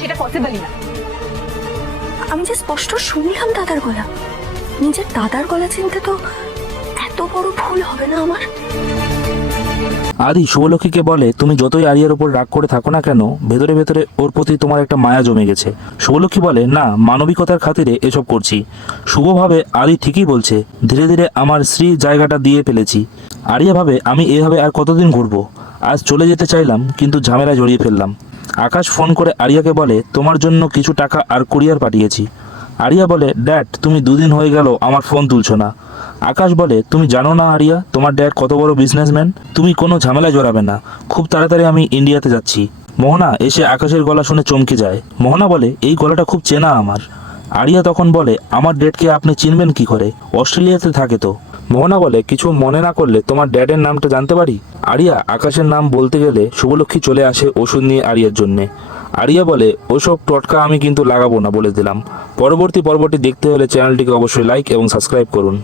সেটা পসিবলই না। আমি যে স্পষ্ট শুনলাম দাদার গলা, নিজের দাদার গলা চিনতে তো এত বড় ভুল হবে না আমার। আদি শুভলক্ষীকে বলে, তুমি যতই আরিয়ার উপর রাগ করে থাকো না কেন, ভেতরে ভেতরে ওর প্রতি তোমার একটা মায়া জমে গেছে। শুভলক্ষী বলে, না, মানবিকতার খাতিরে এসব করছি। শুভ ভাবে আদি ঠিকই বলছে, ধীরে ধীরে আমার স্ত্রী জায়গাটা দিয়ে ফেলেছি। আরিয়া ভাবে, আমি এভাবে আর কতদিন ঘুরবো। আজ চলে যেতে চাইলাম, কিন্তু ঝামেলায় জড়িয়ে ফেললাম। আকাশ ফোন করে আরিয়াকে বলে, তোমার জন্য কিছু টাকা আর কুরিয়ার পাঠিয়েছি। আরিয়া বলে, ড্যাড, তুমি 2 দিন হয়ে গেল আমার ফোন তুলছো না। আকাশ বলে, তুমি জানো না আরিয়া, তোমার ড্যাড কত বড় বিজনেসম্যান। তুমি কোনো ঝামেলা জড়াবে না, খুব তাড়াতাড়ি আমি ইন্ডিয়াতে যাচ্ছি। মোহনা এসে আকাশের গলা শুনে চমকে যায়। মোহনা বলে, এই গলাটা খুব চেনা আমার। আরিয়া তখন বলে, আমার ড্যাডকে আপনি চিনবেন কি করে, অস্ট্রেলিয়াতে থাকে তো। মোহনা বলে, কিছু মনে না করলে তোমার ড্যাডের নামটা জানতে পারি। আরিয়া আকাশের নাম বলতে গেলে শুভলক্ষী চলে আসে ওষুধ নিয়ে আরিয়ার জন্যে। আরিয়া বলে, ওসব টটকা আমি কিন্তু লাগাবো না, বলে দিলাম। পরবর্তী পর্বটি দেখতে হলে চ্যানেলটিকে অবশ্যই লাইক এবং সাবস্ক্রাইব করুন।